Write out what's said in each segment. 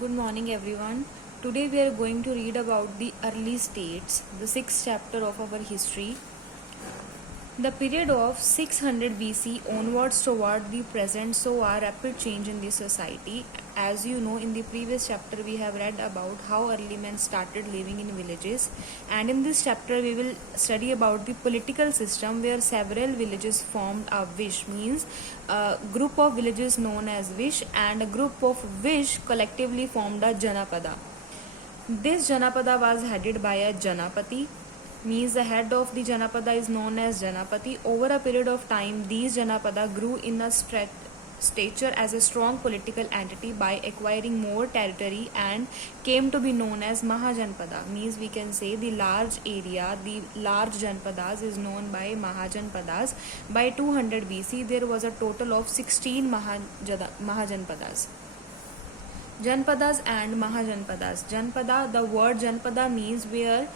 Good morning, everyone. Today we are going to read about the early states, the sixth chapter of our history. The period of 600 BC onwards toward the present saw a rapid change in the society. As you know, in the previous chapter we have read about how early men started living in villages, and in this chapter we will study about the political system where several villages formed a vish, means a group of villages known as vish, and a group of vish collectively formed a janapada. This Janapada was headed by a Janapati, means the head of the Janapada is known as Janapati. Over a period of time, these Janapada grew in a stature as a strong political entity by acquiring more territory and came to be known as Mahajanpada, means we can say the large area, the large Janpadas is known by Mahajanpadas. By 200 BC, there was a total of 16 Mahajanpadas. Janpadas and Mahajanpadas. Janpada, the word Janpada means where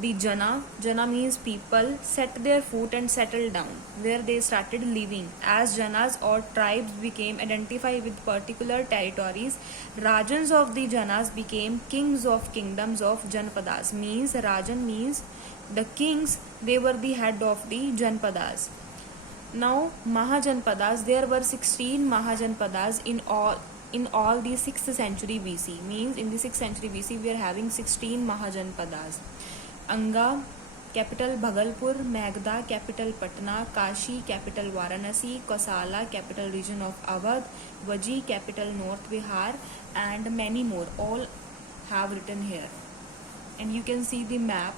the Jana means people, set their foot and settled down, where they started living. As Janas or tribes became identified with particular territories, Rajans of the Janas became kings of kingdoms of Janpadas. Means Rajan means the kings, they were the head of the Janpadas. Now Mahajanpadas, there were 16 Mahajanpadas in all the 6th century BC, means in the 6th century BC we are having 16 Mahajanpadas. Anga, capital Bhagalpur; Magda, capital Patna; Kashi, capital Varanasi; Kosala, capital region of Awadh; Vaji, capital North Bihar, and many more. All have written here, and you can see the map.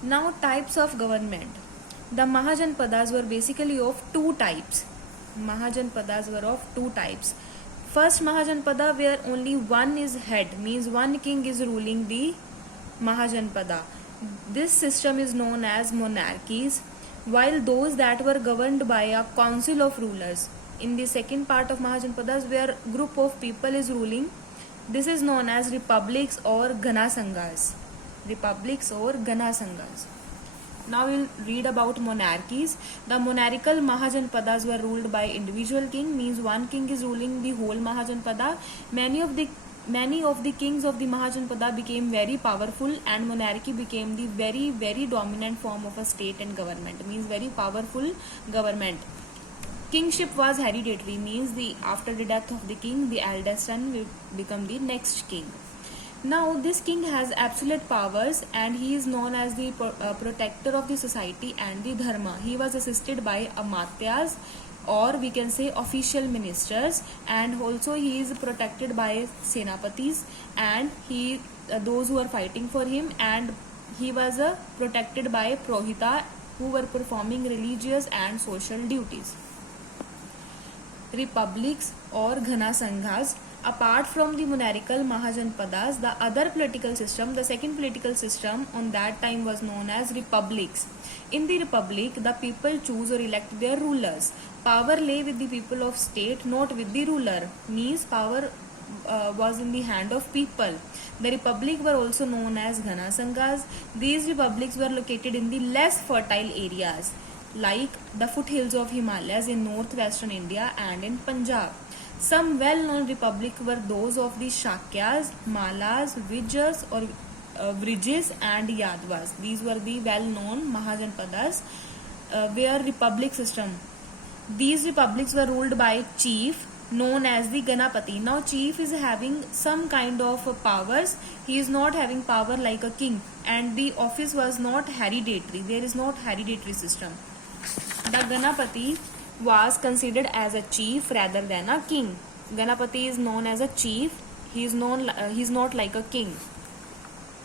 Now, types of government. The Mahajanpadas were basically of two types. Mahajanpadas were of two types. First Mahajanpada, where only one is head, means one king is ruling the Mahajanpada. This system is known as monarchies, while those that were governed by a council of rulers. In the second part of Mahajanpadas, where group of people is ruling, this is known as republics or Ganasanghas. Republics or Ganasanghas. Now we'll read about monarchies. The monarchical Mahajanpadas were ruled by individual king, means one king is ruling the whole Mahajanpada. Many of the kings of the Mahajanpada became very powerful, and monarchy became the very dominant form of a state and government, means very powerful government. Kingship was hereditary, means after the death of the king, the eldest son will become the next king. Now this king has absolute powers, and he is known as the protector of the society and the dharma. He was assisted by amatyas, or we can say official ministers, and also he is protected by senapatis and those who are fighting for him, and he was protected by prohita who were performing religious and social duties. Republics or Ghanasanghas. Apart from the monarchical Mahajanpadas, the other political system, the second political system on that time was known as republics. In the republic, the people choose or elect their rulers. Power lay with the people of state, not with the ruler. Means power was in the hand of people. The republic were also known as Ghanasanghas. These republics were located in the less fertile areas, like the foothills of Himalayas in northwestern India and in Punjab. Some well-known republics were those of the Shakyas, Malas, Vijayas or Vrijis and Yadavas. These were the well-known Mahajanpadas where republic system. These republics were ruled by chief known as the Ganapati. Now chief is having some kind of powers. He is not having power like a king, and the office was not hereditary. There is not hereditary system. The Ganapati was considered as a chief rather than a king. Ganapati is known as a chief. He is not like a king.